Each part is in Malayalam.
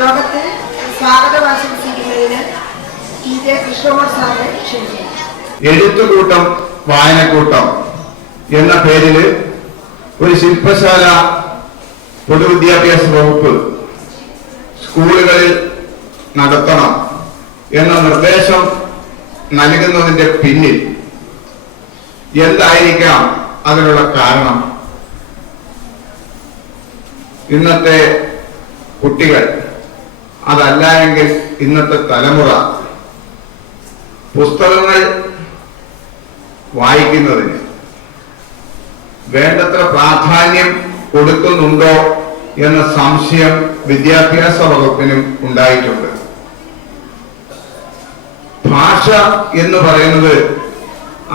യോഗത്തിൽ സ്വാഗതം ആശംസിക്കുന്നതിന് ടി.ജെ. കൃഷ്ണകുമാർ സാറെ ക്ഷണിക്കുന്നു. എഴുത്തുകൂട്ടം വായനക്കൂട്ടം എന്ന പേരിൽ ഒരു ശില്പശാല പൊതുവിദ്യാഭ്യാസ വകുപ്പ് സ്കൂളുകളിൽ നടത്തണം എന്ന നിർദ്ദേശം നൽകുന്നതിന്റെ പിന്നിൽ എന്തായിരിക്കാം അതിനുള്ള കാരണം? ഇന്നത്തെ കുട്ടികൾ, അതല്ല എങ്കിൽ ഇന്നത്തെ തലമുറ പുസ്തകങ്ങൾ വായിക്കുന്നതിന് വേണ്ടത്ര പ്രാധാന്യം കൊടുക്കുന്നുണ്ടോ എന്ന സംശയം വിദ്യാഭ്യാസ വകുപ്പിനും ഉണ്ടായിട്ടുണ്ട്. ഭാഷ എന്ന് പറയുന്നത്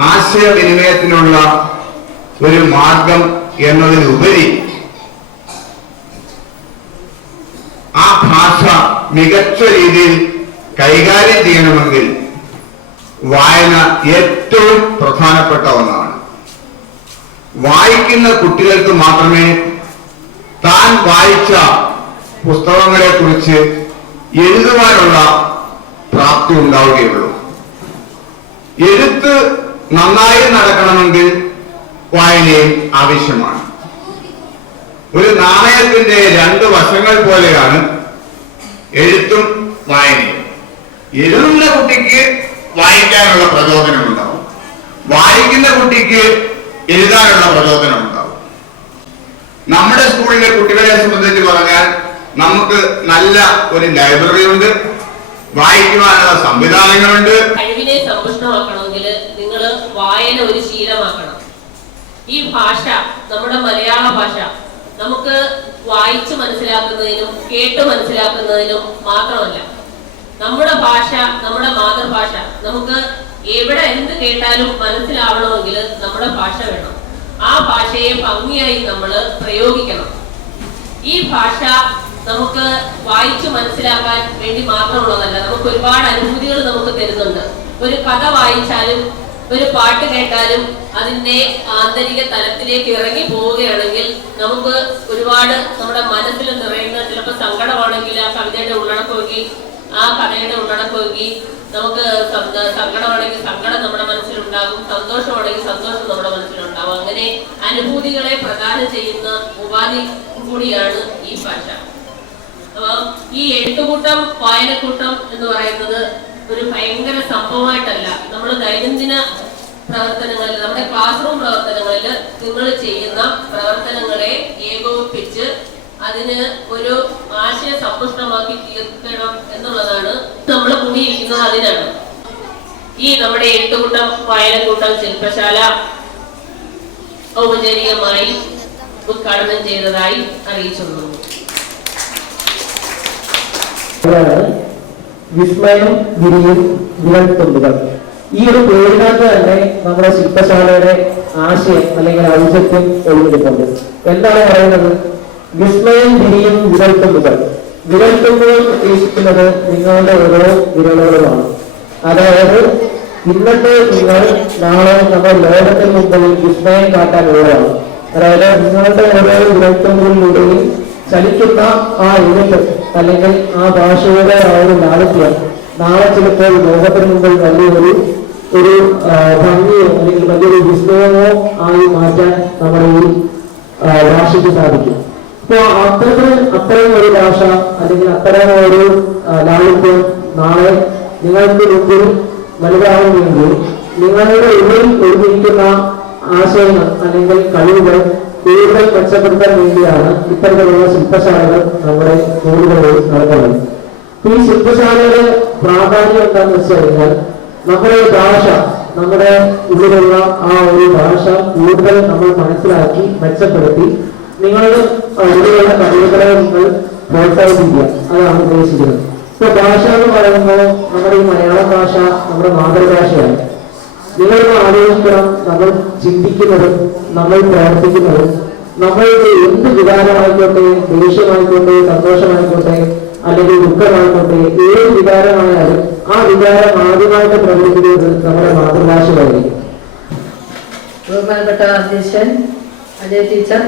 ആശയവിനിമയത്തിനുള്ള ഒരു മാർഗം എന്നതിലുപരി ആ ഭാഷ മികച്ച രീതിയിൽ കൈകാര്യം ചെയ്യണമെങ്കിൽ വായന ഏറ്റവും പ്രധാനപ്പെട്ട ഒന്നാണ്. വായിക്കുന്ന കുട്ടികൾക്ക് മാത്രമേ താൻ വായിച്ച പുസ്തകങ്ങളെ കുറിച്ച് എഴുതുവാനുള്ള പ്രാപ്തി ഉണ്ടാവുകയുള്ളൂ. എഴുത്ത് നന്നായി നടക്കണമെങ്കിൽ വായനയും ആവശ്യമാണ്. ഒരു നാണയത്തിന്റെ രണ്ട് വശങ്ങൾ പോലെയാണ് എഴുത്തും വായനയും. എഴുതുന്ന കുട്ടിക്ക് വായിക്കാനുള്ള പ്രചോദനം ഉണ്ടാവും, വായിക്കുന്ന കുട്ടിക്ക് എഴുതാനുള്ള പ്രചോദനം ഉണ്ടാവും. നമ്മുടെ സ്കൂളിലെ കുട്ടികളെ സംബന്ധിച്ച് പറഞ്ഞാൽ നമുക്ക് നല്ല ഒരു ലൈബ്രറി ഉണ്ട്, വായിക്കുവാനുള്ള സംവിധാനങ്ങളുണ്ട്. കഴിവിനെ സമ്പുഷ്ടമാക്കണമെങ്കിൽ നിങ്ങൾ വായന ഒരു ശീലമാക്കണം. ഈ ഭാഷ, നമ്മുടെ മലയാള ഭാഷ, നമുക്ക് വായിച്ച് മനസ്സിലാക്കുന്നതിനും കേട്ട് മനസ്സിലാക്കുന്നതിനും മാത്രമല്ല, നമ്മുടെ ഭാഷ, നമ്മുടെ മാതൃഭാഷ, നമുക്ക് എവിടെ എന്ത് കേട്ടാലും മനസ്സിലാവണമെങ്കിൽ നമ്മുടെ ഭാഷ വേണം. ആ ഭാഷയെ ഭംഗിയായി നമ്മൾ പ്രയോഗിക്കണം. ഈ ഭാഷ നമുക്ക് വായിച്ചു മനസ്സിലാക്കാൻ വേണ്ടി മാത്രമുള്ളതല്ല, നമുക്ക് ഒരുപാട് അനുഭൂതികൾ നമുക്ക് തരുന്നുണ്ട്. ഒരു കഥ വായിച്ചാലും ഒരു പാട്ട് കേട്ടാലും അതിന്റെ ആന്തരിക തലത്തിലേക്ക് ഇറങ്ങി പോവുകയാണെങ്കിൽ നമുക്ക് ഒരുപാട് നമ്മുടെ മനസ്സിൽ നിറയുന്ന, ചിലപ്പോൾ സങ്കടമാണെങ്കിൽ ആ കവിതയുടെ ഉള്ളടക്കമെങ്കിൽ ആ കഥയുടെ ഉള്ളടക്കമെങ്കിൽ നമുക്ക് സങ്കടമാണെങ്കിൽ സങ്കടം നമ്മുടെ മനസ്സിലുണ്ടാകും, സന്തോഷമാണെങ്കിൽ സന്തോഷം നമ്മുടെ മനസ്സിലുണ്ടാകും. അങ്ങനെ അനുഭൂതികളെ പ്രദാനം ചെയ്യുന്ന ഉപാധി കൂടിയാണ് ഈ ഭാഷ. ഈ എഴുത്തുകൂട്ടം വായനക്കൂട്ടം എന്ന് പറയുന്നത് ഒരു ഭയങ്കര സംഭവമായിട്ടല്ല. നമ്മൾ ദൈനംദിന പ്രവർത്തനങ്ങളിൽ, നമ്മുടെ ക്ലാസ് റൂം പ്രവർത്തനങ്ങളിൽ നിങ്ങൾ ചെയ്യുന്ന പ്രവർത്തനങ്ങളെ ഏകോപിപ്പിച്ച് അതിന് ഒരു ആശയ സമ്പുഷ്ടമാക്കി തീർക്കണം എന്നുള്ളതാണ് നമ്മൾ കൂടിയിരിക്കുന്നത്. അതിനാണ് ഈ നമ്മുടെ എഴുത്തുകൂട്ടം വായനക്കൂട്ടം ശില്പശാല ഔപചാരികമായി ഉദ്ഘാടനം ചെയ്തതായി അറിയിച്ചിരുന്നു. വിസ്മയം വിരിയും വിരൽത്തുമ്പുകൾ. ഈ ഒരു പേരിനകത്ത് തന്നെ നമ്മുടെ ശില്പശാലയുടെ ആശയം അല്ലെങ്കിൽ ഔചിത്യം ഒളിഞ്ഞിട്ടുണ്ട്. എന്താണ് പറയുന്നത്? വിസ്മയം വിരിയും വിരൽത്തുമ്പുകൾ. വിരൽത്തുമ്പുകൾ ഉദ്ദേശിക്കുന്നത് നിങ്ങളുടെ ഓരോ വിരലുകളുമാണ്. അതായത് ഇന്നത്തെ നിങ്ങൾ നാളെ നമ്മൾ ലോകത്തിന് മുമ്പിൽ വിസ്മയം കാട്ടാനുള്ളതാണ്. അതായത് നിങ്ങളുടെ ഓരോ വിരൽത്തുമ്പുകളിലൂടെയും ചലിക്കുന്ന ആ എഴുത്ത് അല്ലെങ്കിൽ ആ ഭാഷയുടെ ആ ഒരു ലാളിത്യം നാളെ ചിലപ്പോൾ ലോകത്തിന് മുമ്പിൽ വലിയൊരു ഭംഗിയോ അല്ലെങ്കിൽ വലിയൊരു വിസ്മയമോ ആയി മാറ്റാൻ നമ്മുടെ ഈ ഭാഷയ്ക്ക് സാധിക്കും. അപ്പോ അത്തരം ഒരു ഭാഷ അല്ലെങ്കിൽ അത്തരം ഒരു ലാളിത്യം നാളെ നിങ്ങൾക്ക് മുമ്പിൽ വലുതാവുമെങ്കിൽ നിങ്ങളുടെ ഉള്ളിൽ ഒഴിഞ്ഞിരിക്കുന്ന ആശയങ്ങൾ അല്ലെങ്കിൽ കഴിവുകൾ കൂടുതൽ മെച്ചപ്പെടുത്താൻ വേണ്ടിയാണ് ഇത്തരത്തിലുള്ള ശില്പശാലകൾ നമ്മുടെ സ്കൂളുകളിൽ നടക്കുന്നത്. ഈ ശില്പശാലയുടെ പ്രാധാന്യം എന്താണെന്ന് വെച്ച് കഴിഞ്ഞാൽ നമ്മുടെ ഭാഷ, നമ്മുടെ ഉള്ളിലുള്ള ആ ഒരു ഭാഷ കൂടുതൽ നമ്മൾ മനസ്സിലാക്കി മെച്ചപ്പെടുത്തി നിങ്ങളുടെ ഉള്ളിലുള്ള കഴിവുകളെ നിങ്ങൾ പ്രോത്സാഹിപ്പിക്കുക, അതാണ് ഉദ്ദേശിക്കുന്നത്. ഇപ്പൊ ഭാഷ എന്ന് പറയുമ്പോൾ നമ്മുടെ ഈ മലയാള ഭാഷ നമ്മുടെ മാതൃഭാഷയാണ്. നിങ്ങളൊന്ന് ആലോചിക്കണം, നമ്മൾ ചിന്തിക്കുന്നതും നമ്മൾ പ്രവർത്തിക്കുന്നതും നമ്മളുടെ എന്ത് വികാരമായിക്കോട്ടെ, ദേഷ്യമായിക്കോട്ടെ, സന്തോഷമായിക്കോട്ടെ, അല്ലെങ്കിൽ ദുഃഖമായിക്കോട്ടെ, ഏത് വികാരമായാലും ആ വികാരം ആദ്യമായിട്ട് പ്രകടിപ്പിക്കുന്നത് നമ്മുടെ മാതൃഭാഷയായിരിക്കും. ബഹുമാനപ്പെട്ട അധ്യക്ഷൻ അജയ് ടീച്ചർ,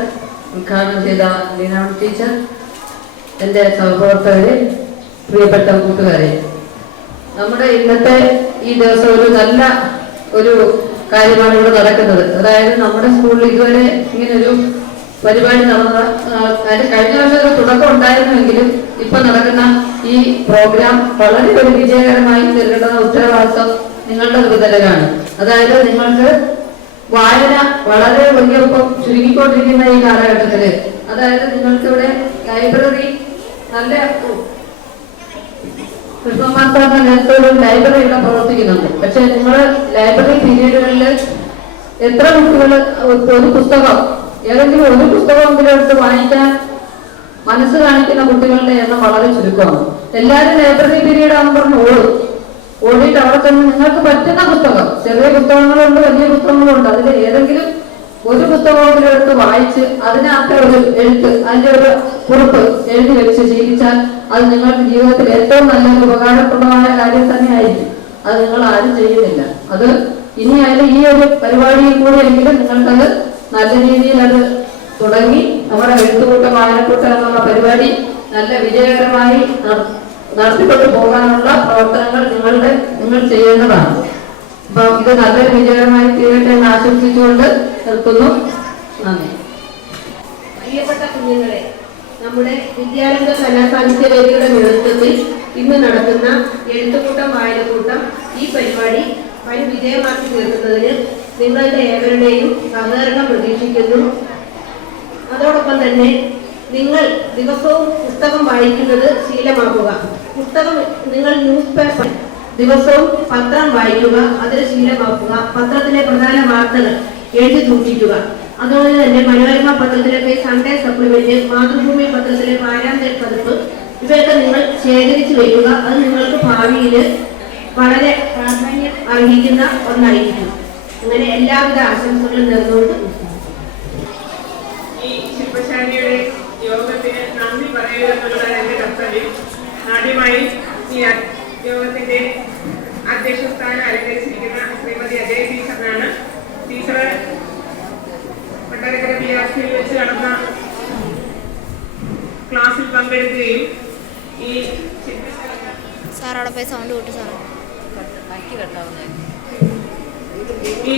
ഉദ്ഘാടനം ചെയ്ത ലീന ടീച്ചർ, എൻ്റെ സഹപ്രവർത്തകരെ, പ്രിയപ്പെട്ട കൂട്ടുകാരെ, നമ്മുടെ ഇന്നത്തെ ഈ ദിവസം ഒരു നല്ല ഒരു കാര്യമാണ് ഇവിടെ നടക്കുന്നത്. അതായത് നമ്മുടെ സ്കൂളിൽ ഇതുവരെ ഇങ്ങനൊരു പരിപാടി നടന്ന അതിന്റെ കഴിഞ്ഞ വർഷം ഒരു തുടക്കം ഉണ്ടായിരുന്നുവെങ്കിലും ഇപ്പൊ നടക്കുന്ന ഈ പ്രോഗ്രാം വളരെ ഒരു വിജയകരമായി തീർക്കേണ്ട ഉത്തരവാദിത്വം നിങ്ങളുടെ ചുമതലയാണ്. അതായത് നിങ്ങൾക്ക് വായന വളരെ വലിയ ചുരുങ്ങിക്കൊണ്ടിരിക്കുന്ന ഈ കാലഘട്ടത്തില്, അതായത് നിങ്ങൾക്കിവിടെ ലൈബ്രറി നല്ല കൃഷ്ണമാസാറിന്റെ നേതൃത്വത്തിൽ ലൈബ്രറി ഇവിടെ പ്രവർത്തിക്കുന്നുണ്ട്. പക്ഷെ നിങ്ങൾ ലൈബ്രറി പീരീഡുകളിൽ എത്ര കുട്ടികൾ ഒരു പുസ്തകം ഏതെങ്കിലും ഒരു പുസ്തകമെങ്കിലും എടുത്ത് വായിക്കാൻ മനസ്സ് കാണിക്കുന്ന കുട്ടികളുടെ എണ്ണം വളരെ ചുരുക്കമാണ്. എല്ലാവരും ലൈബ്രറി പീരീഡ് ആകുമ്പോൾ ഓടിയിട്ട് അവിടെ ചെന്ന് നിങ്ങൾക്ക് പറ്റുന്ന പുസ്തകം, ചെറിയ പുസ്തകങ്ങളുണ്ട്, വലിയ പുസ്തകങ്ങളുണ്ട്, അതിൽ ഏതെങ്കിലും ഒരു പുസ്തകമെങ്കിലും എടുത്ത് വായിച്ച് അതിനകത്തെ ഒരു എഴുത്ത്, അതിന്റെ ഒരു കുറിപ്പ് എഴുതി വെച്ച് ശീലിച്ചാൽ അത് നിങ്ങളുടെ ജീവിതത്തിൽ ഏറ്റവും നല്ലൊരു ഉപകാരപ്രദമായ കാര്യം തന്നെയായിരിക്കും. അത് നിങ്ങൾ ആരും ചെയ്യുന്നില്ല. അത് ഇനി അതിൽ ഈ ഒരു പരിപാടിയിൽ കൂടെയെങ്കിലും നിങ്ങൾക്കത് നല്ല രീതിയിൽ അത് തുടങ്ങി നമ്മുടെ എഴുത്തുകൂട്ടം വായനക്കൂട്ടം എന്നുള്ള പരിപാടി നല്ല വിജയകരമായി നടത്തിക്കൊണ്ടു പോകാനുള്ള പ്രവർത്തനങ്ങൾ നിങ്ങൾ ചെയ്യേണ്ടതാണ്. അപ്പൊ ഇത് നല്ലൊരു വിജയകരമായി തീരട്ടെ എന്ന് ആശംസിച്ചുകൊണ്ട് നിർത്തുന്നു. നന്ദി. പ്രിയപ്പെട്ട കുഞ്ഞുങ്ങളെ, നമ്മുടെ വിദ്യാരംഗ കലാസാഹിത്യ വേദിയുടെ നേതൃത്വത്തിൽ ഇന്ന് നടക്കുന്ന എഴുത്തുകൂട്ടം വായനക്കൂട്ടം ഈ പരിപാടി വൻ വിജയമാക്കി തീർക്കുന്നതിന് നിങ്ങളുടെ ഏവരുടെയും സഹകരണം പ്രതീക്ഷിക്കുന്നു. അതോടൊപ്പം തന്നെ നിങ്ങൾ ദിവസവും പുസ്തകം വായിക്കുന്നത് ശീലമാക്കുക. നിങ്ങൾ ന്യൂസ് പേപ്പർ ദിവസവും പത്രം വായിക്കുക, അതിന് ശീലമാക്കുക. പത്രത്തിലെ പ്രധാന വാർത്തകൾ എഴുതി സൂക്ഷിക്കുക. അതുപോലെ തന്നെ മനോരമ പത്രത്തിലെ സൺഡേ സപ്ലിമെന്റ്, മാതൃഭൂമി പത്രത്തിലെ വാരാന്ത്യ പതിപ്പ്, ഇവയൊക്കെ നിങ്ങൾ ശേഖരിച്ചു വയ്ക്കുക. അത് നിങ്ങൾക്ക് ഭാവിയിൽ വളരെ പ്രാധാന്യം അർഹിക്കുന്ന ഒന്നായിരിക്കും. അങ്ങനെ എല്ലാവിധ ആശംസകളും നേർന്നുകൊണ്ട് ഈ ശില്പശാലയുടെ യോഗത്തിന് നന്ദി പറയുക എന്നുള്ളതാണ് എന്റെ കർത്തവ്യം. ആദ്യമായി ഈ യോഗത്തിന്റെ അധ്യക്ഷ സ്ഥാനം അലങ്കരിച്ചിരിക്കുന്ന ശ്രീമതി അജയ് ടീച്ചറിനാണ്. ടീച്ചർ കൊട്ടാരക്കര BRCയിൽ വെച്ച് നടന്ന ക്ലാസ്സിൽ പങ്കെടുക്കുകയും ഈ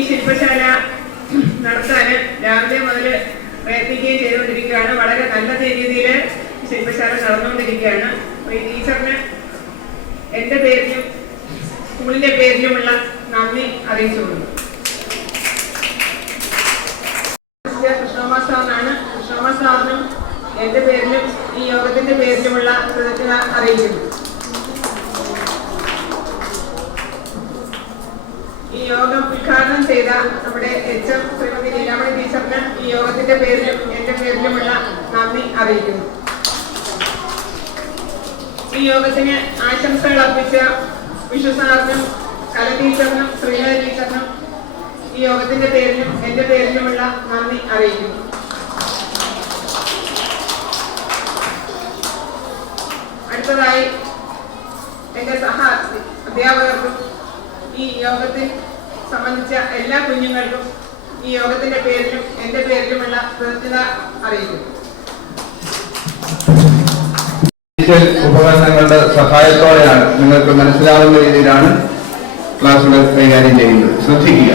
ശില്പശാല നടത്താൻ രാവിലെ മുതൽ പ്രയത്നിക്കുകയും ചെയ്തുകൊണ്ടിരിക്കുകയാണ്. വളരെ നല്ല രീതിയിൽ ശില്പശാല നടന്നുകൊണ്ടിരിക്കുകയാണ്. ഈ ടീച്ചറിന് എന്റെ പേരിലും സ്കൂളിന്റെ പേരിലുമുള്ള നന്ദി അറിയിച്ചുകൊള്ളുന്നു. കൃഷ്ണകുമാർ സാറിനാണ്. കൃഷ്ണകുമാർ സാറിനും എന്റെ പേരിലും ഈ യോഗത്തിന്റെ പേരിലുമുള്ള കൃതജ്ഞത അറിയിക്കുന്നു. ഈ യോഗം ഉദ്ഘാടനം ചെയ്ത നമ്മുടെ HM ശ്രീമതി ലീലാമണി ടീച്ചറിന് ഈ യോഗത്തിന്റെ പേരിലും എന്റെ പേരിലുമുള്ള നന്ദി അറിയിക്കുന്നു. ഈ യോഗത്തിന് ആശംസകൾ അർപ്പിച്ച വിഷു സാറിനും കല ടീച്ചറിനും ശ്രീലത ടീച്ചറിനും ഈ യോഗത്തിന്റെ പേരിലും എന്റെ പേരിലുമുള്ള നന്ദി അറിയിക്കുന്നു. അടുത്തതായി എന്റെ അധ്യാപകർക്കും ഈ യോഗത്തിൽ സംബന്ധിച്ച എല്ലാ കുഞ്ഞുങ്ങൾക്കും ഈ യോഗത്തിന്റെ പേരിലും എന്റെ പേരിലുമുള്ള കൃതജ്ഞത അറിയിക്കുന്നു. ഉപകരണങ്ങളുടെ സഹായത്തോടെയാണ് നിങ്ങൾക്ക് മനസ്സിലാവുന്ന രീതിയിലാണ് ക്ലാസുകൾ കൈകാര്യം ചെയ്യുന്നത്. ശ്രദ്ധിക്കുക.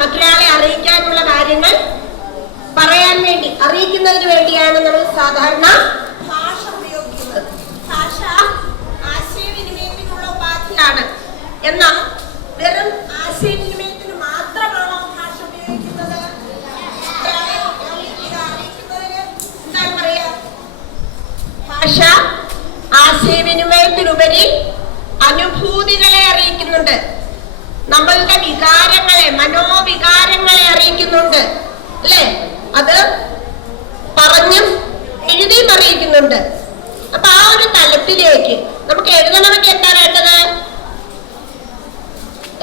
മറ്റൊരാളെ അറിയിക്കാനുള്ള കാര്യങ്ങൾ അറിയിക്കുന്നതിന് വേണ്ടിയാണ് നമ്മൾ സാധാരണ ഭാഷ ഉപയോഗിക്കുന്നത്. ഭാഷ ആശയവിനിമയത്തിനുള്ള ഉപാധിയാണ്. എന്നാൽ വെറും ആശയവിനിമയത്തിന് മാത്രമാണോ ഭാഷ ഉപയോഗിക്കുന്നത്? അറിയിക്കുന്നതിന് എന്താണ് പറയാ? ഭാഷ ആശയവിനിമയത്തിനുപരി അനുഭൂതികളെ അറിയിക്കുന്നുണ്ട്. നമ്മളുടെ വികാരങ്ങളെ, മനോവികാരങ്ങളെ അറിയിക്കുന്നുണ്ട്, അല്ലേ? അത് പറഞ്ഞും എഴുതിയും അറിയിക്കുന്നുണ്ട്. അപ്പൊ ആ ഒരു തലത്തിലേക്ക് നമുക്ക് എഴുതണമെങ്കിൽ എന്താ വേണ്ടത്?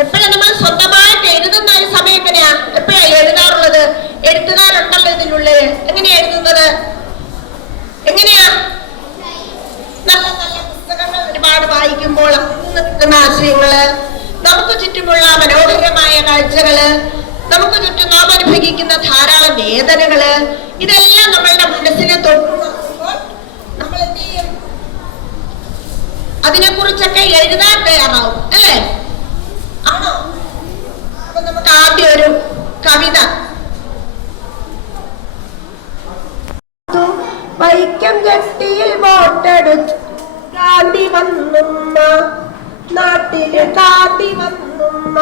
എപ്പോഴും നമ്മൾ സ്വന്തമായിട്ട് എഴുതുന്ന ഒരു സമയം എങ്ങനെയാ? എപ്പോഴാ എഴുതാറുള്ളത്? എഴുത്തുകാരുണ്ടല്ലോ ഇതിനുള്ളിൽ. എങ്ങനെയാ എഴുതുന്നത്? എങ്ങനെയാ? നല്ല നല്ല പുസ്തകം നമുക്ക് ചുറ്റും നാം അനുഭവിക്കുന്ന ധാരാളം വേദനകള്, ഇതെല്ലാം നമ്മളുടെ മനസ്സിനെ തൊട്ടുണർത്തുമ്പോൾ നമ്മൾ എന്ത് ചെയ്യും? അതിനെക്കുറിച്ചൊക്കെ എഴുതാൻ തയ്യാറാവും, അല്ലേ? ആണോ? അപ്പൊ നമുക്ക് ആദ്യം ഒരു കവിത. വൈക്കം ജട്ടിയിൽ വോട്ടെടുത്തു ഗാന്ധി വന്നുമ്മ, നാട്ടില് ഗാന്ധി വന്നുമ്മ.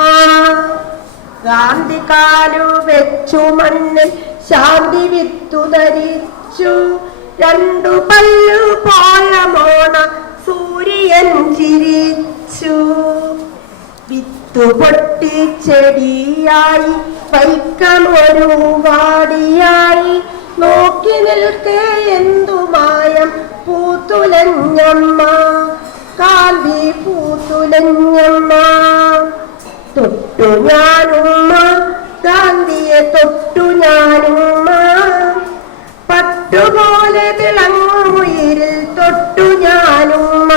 ഗാന്ധി കാലു വെച്ചു മണ്ണിൽ ശാന്തി വിത്തു ധരിച്ചു, രണ്ടു പല്ലു പോയ മോണ സൂര്യൻ ചിരിച്ചു. വിത്തു പൊട്ടി ചെടിയായി വൈക്കം ഒരു വാടിയായി, നോക്കി നിൽക്കേ എന്തു മായം പൂത്തുലഞ്ഞമ്മ, കാന്തി പൂത്തുലഞ്ഞമ്മ. തൊട്ടു ഞാനുമ്മ ഗാന്ധിയെ തൊട്ടു ഞാനുമ്മ, പട്ടുപോലെ തിളങ്ങുയിരിൽ തൊട്ടു ഞാനുമ്മ.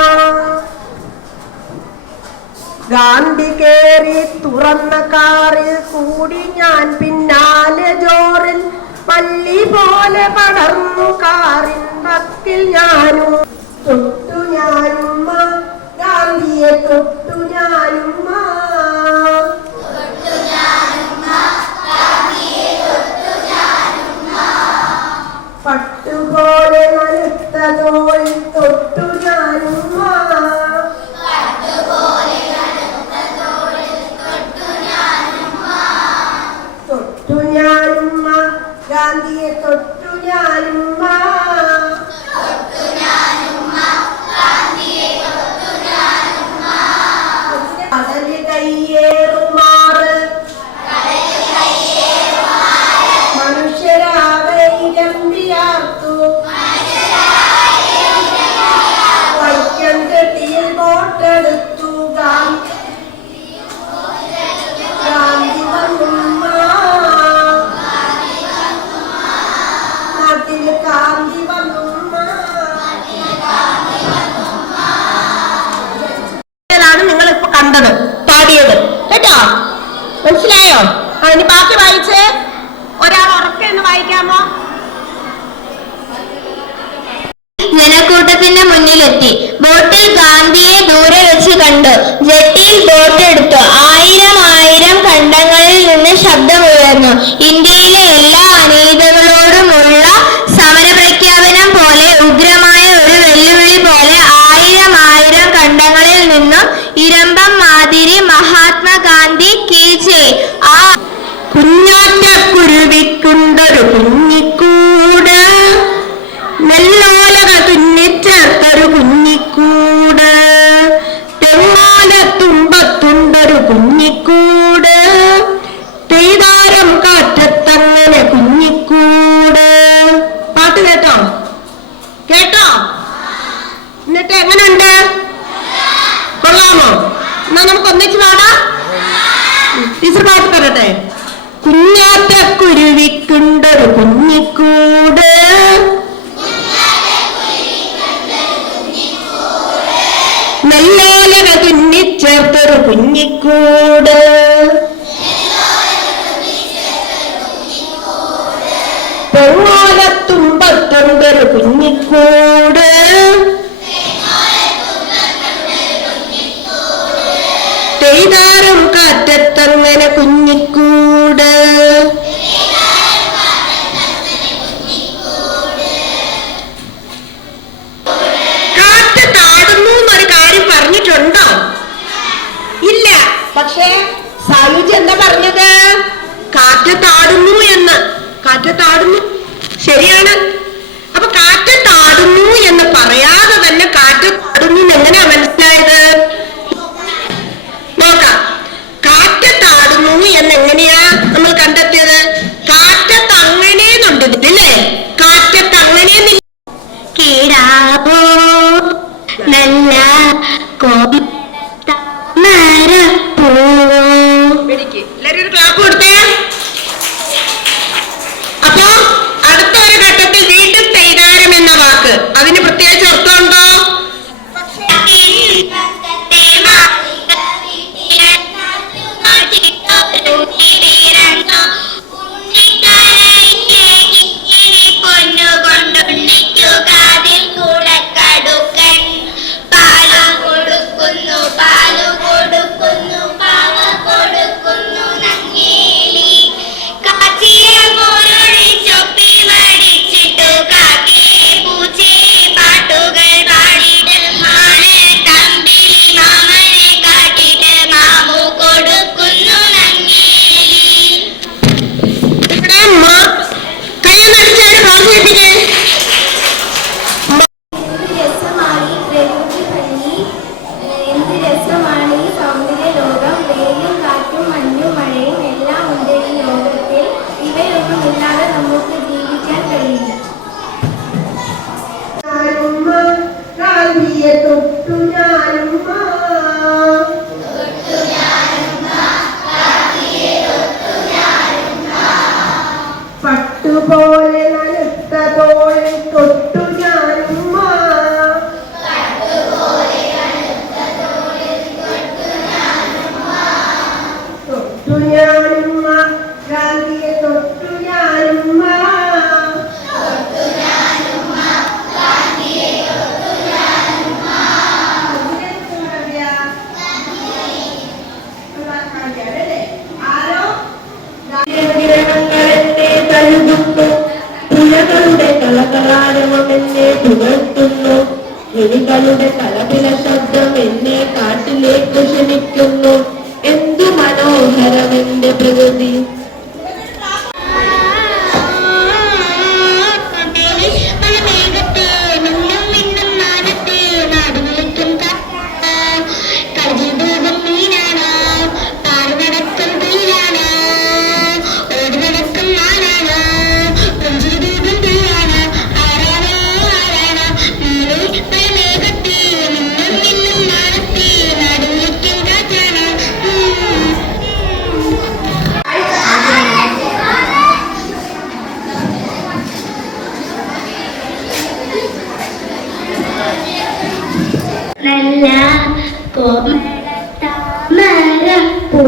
ഗാന്ധി കേറി തുറന്ന കാറിൽ കൂടി ഞാൻ പിന്നാലെ ജോറിൽ, പല്ലി പോലെ പടർന്നു കാറിൻ വക്കിൽ ഞാനും. തൊട്ടു ഞാനുമ്മ ഗാന്ധിയെ തൊട്ടു ഞാനുമ്മ. പട്ടുപോലെ നനുത്ത തോളിൽ തൊട്ടു ഞാനുമ്മ. തൊട്ടു ഞാനുമ്മ ഗാന്ധിയെ തൊട്ടു ഞാനുമ്മ. കടല് കയ്യേറുമാറ് മനുഷ്യരാകെ ഇരമ്പിയാർത്തു, വൈക്കം കെട്ടിയിൽ വോട്ടെടുത്തു ഗാന്ധി വന്നുമ്മ, നാട്ടില് ഗാന്ധി വന്നുമ്മ. ാണ് നിങ്ങളിപ്പോ കണ്ടത്, പാടിയത്, കേട്ടോ? മനസ്സിലായോ? ഇനി ബാക്കി വായിച്ചേ. ഒരാൾ ഉറക്കെ എന്ന് വായിക്കാമോ? ജനക്കൂട്ടത്തിന്റെ മുന്നിലെത്തി. ബോട്ടിൽ ഗാന്ധിയെ ദൂരെ വെച്ച് കണ്ടു. ജെട്ടിയിൽ ബോട്ടെടുത്തു. ആയിരം ഖണ്ഡങ്ങളിൽ നിന്ന് ശബ്ദമുയർന്നു. ഇന്ത്യയിലെ എല്ലാ അനീതികളോടുമുള്ള സമരപ്രഖ്യാപനം പോലെ, ഉഗ്രമായ ഒരു വെല്ലുവിളി പോലെ ആയിരം ഖണ്ഡങ്ങളിൽ നിന്നും ഇരമ്പം മാതിരി മഹാത്മാഗാന്ധി കീച്ചേ. ആ കുഞ്ഞാറ്റ കുരുവിക്കുണ്ടൊരു കുഞ്ഞിക്കൂട്, നെല്ലോലക തുന്നിച്ചേർത്തൊരു കുഞ്ഞിക്കൂട്, തെങ്ങോല തുമ്പത്തുണ്ടൊരു കുഞ്ഞിക്കൂട്, തെയ്താരം കാറ്റത്തങ്ങനെ കുഞ്ഞിക്കൂട്. പാട്ട് കേട്ടോ? കേട്ടോ? എന്നിട്ട് എങ്ങനെയുണ്ട്? കൊള്ളാമോ? എന്നാ നമുക്ക് ഒന്നിച്ച് പാടാം. ടീച്ചർ പാട്ട് പറയട്ടെ. കുഞ്ഞാറ്റ കുരുവിക്കുണ്ടൊരു കുഞ്ഞിക്കൂട്, നെല്ലോലക തുന്നിച്ചേർത്തൊരു കുഞ്ഞിക്കൂട്, തെങ്ങോലത്തുമ്പത്തുണ്ടൊരു കുഞ്ഞിക്കൂട്, തെയ്താരം കാറ്റത്തങ്ങനെ കുഞ്ഞിക്കൂട്. കാറ്റ് താടുന്നു എന്നൊരു കാര്യം പറഞ്ഞിട്ടുണ്ടോ? ഇല്ല. പക്ഷേ സായുജി എന്താ പറഞ്ഞത്? കാറ്റ് താടുന്നു എന്ന്. കാറ്റ് താടുന്നു, ശരിയാണ്. അപ്പൊ കാറ്റ് താടുന്നു എന്ന് പറയാതെ തന്നെ കാറ്റ് താടുന്നു എങ്ങനെയാ മനസ്സിലായത്? നോക്കാം. കാറ്റത്താടുന്നു എന്നെങ്ങനെയാ നമ്മൾ കണ്ടെത്തിയത്? കാറ്റത്തങ്ങനെന്നുണ്ട് ഇതില്ലേ? കാറ്റത്തങ്ങനെയെന്നില്ല. കിടാവോ നല്ല എല്ലാരും ഒരു ക്ലാപ്പ് കൊടുത്തേ. അപ്പൊ എന്നെ പുകഴ്ത്തുന്നു. കിളികളുടെ കലപില ശബ്ദം എന്നെ കാട്ടിലേക്ക് ക്ഷണിക്കുന്നു. എന്തു മനോഹരമെന്റെ പ്രകൃതി. നല്ല കോമള താമരപ്പൂ